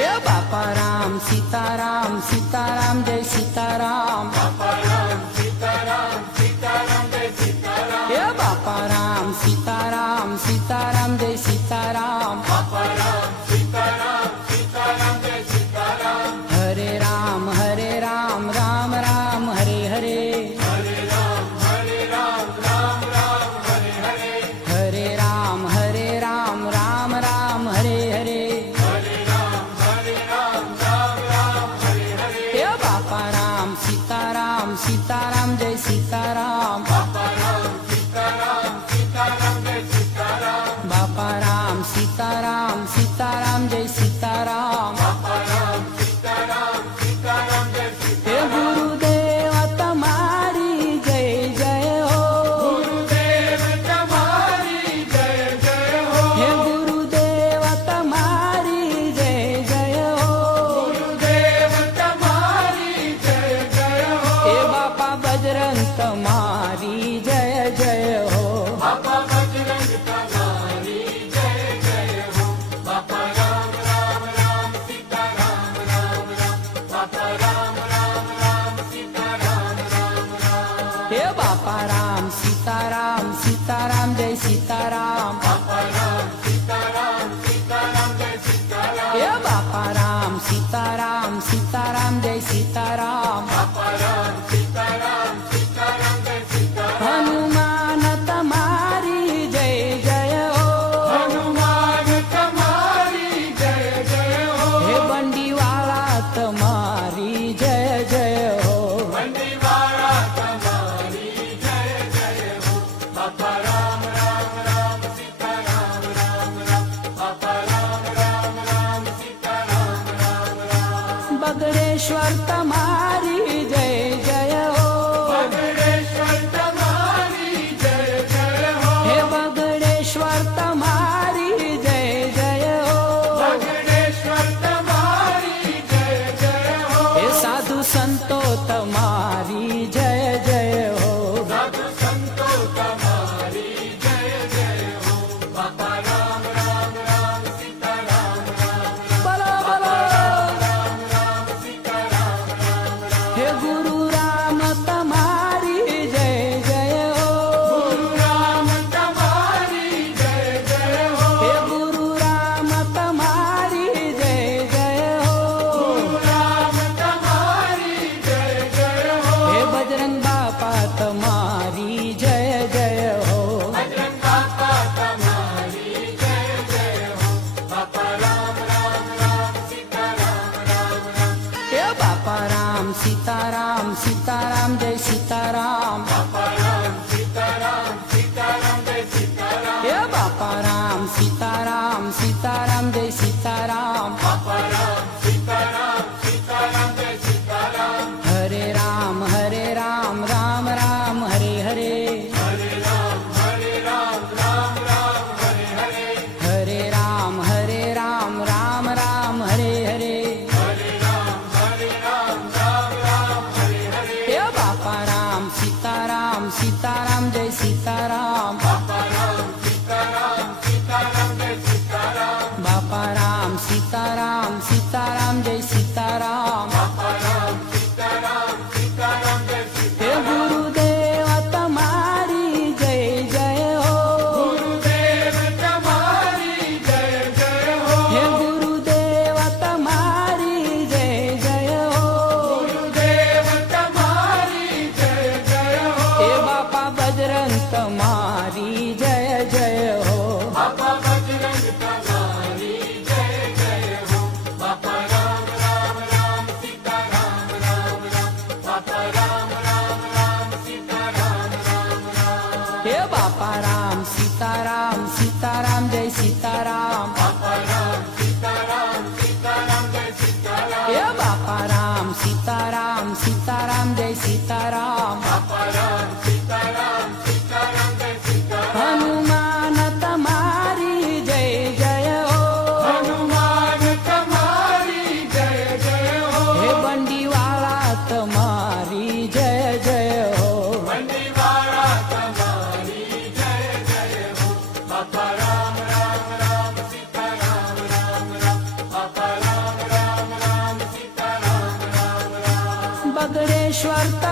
એ બાપા રામ સીતારામ સીતારામ જય સીતારામ બાપા રામ સીતારામ સીતારામ જય સીતારામ એ બાપા રામ સીતારામ સીતારામ જય સીતારામ બાપા રામ સીતારામ સીતારામ જય સીતારામ હરે રામ રામ રામ હરે હરે હરે રામ રામ રામ હરે હરે હરે રામ રામ રામ હરે હરે હરે રામ રામ રામ હરે હરે એ બાપા રામ સીતારામ સીતારામ જય સીતારામ બાપા રામ સીતારામ સીતારામ જય સીતારામ બાપા રામ સીતારામ સીતારામ જય સીતારામ બાપા રામ સીતારામ સીતારામ જય હે સીતારામ ગુરુદેવ તમારી જય જય હો ગુરુદેવ તમારી જય જય હો હે ગુરુદેવ તમારી જય જય હો ગુરુદેવ તમારી જય જય હો હે બાપા બજરંગ તમારી જય જય હો બાપા બજરંગ તમારી જય જય હો બાપા રામ રામ સીતારામ રામ બાપા રામ સીતારામ રામ હે બાપા રામ સીતારામ સીતારામ જય સીતારામ બાપા રામ સીતારામ સીતારામ જય સીતારામ હે બાપા રામ સીતારામ સીતારામ જય સીતારામ બાપા રામ સીતારામ સીતારામ જય સીતારામ હનુમાન તમારી જય જય હો હનુમાન તમારી જય જય હો હે બંડીવાળા તમારી જય જય હો બંદીવાળા તમારી જય જય હો બાપા રામ સીતારામ રામ બાપા રામ સીતારામ રામ બગડેશ્વર તમારી જય જય હો બગડેશ્વર તમારી જય જય હો હે બગડેશ્વર તમારી જય જય હો બગડેશ્વર તમારી જય જય હો હે સાધુ સંતો તમારી જય જય હો સાધુ સંતો તમારી જય જય હો બાપા રામ સીતારામ બોલો બોલો સીતારામ હે ગુરુ રામ તમારી જય જય હો ગુરુ રામ તમારી જય જય હો હે ગુરુ રામ તમારી જય જય હો ગુરુ રામ તમારી જય જય હો હે બજરંગ બાપા તમારી જય જય હો બજરંગ બાપા તમારી જય જય હો બાપા રામ સીતારામ હે બાપા રામ સીતારામ સીતારામ જય સીતારામ બાપા રામ સીતારામ સીતારામ જય સીતારામ હે બાપા રામ સીતારામ સીતારામ જય સીતારામ બાપા રામ સીતારામ સીતારામ જય સીતારામ હરે રામ રામ રામ હરે હરે હરે રામ રામ હરે હરે હરે રામ રામ રામ હરે હરે હરે રામ રામ હરે હરે હે બાપા રામ સીતારામ સીતારામ જય સીતારામ બાપા રામ સીતારામ સીતારામ જય સીતારામ બાપા રામ સીતારામ સીતારામ જય સીતારામ બાપા રામ સીતારામ સીતારામ જય હે સીતારામ ગુરુદેવ તમારી જય જય હો ગુરુદેવ તમારી જય જય હો હે ગુરુદેવ તમારી જય જય હો ગુરુદેવ તમારી જય જય હો હે બાપા બજરંગ તમારી જય જય હો બાપા બજરંગ તમારી જય જય હો બાપા રામ સીતારામ બાપા રામ સીતારામ હે બાપા રામ સીતારામ સીતારામ જય સીતારામ બાપા રામ સીતારામ સીતારામ જય સીતારામ હે બાપા રામ સીતારામ સીતારામ જય સીતારામ બાપા રામ સીતારામ સીતારામ જય સીતારામ હનુમાન તમારી જય જય હો હનુમાન તમારી જય જય હો હે બંડીવાળા તમારી જય જય હો બંદીવાળા તમારી જય જય હો બાપા રામ સીતારામ બાપા રામ ઈશ્વર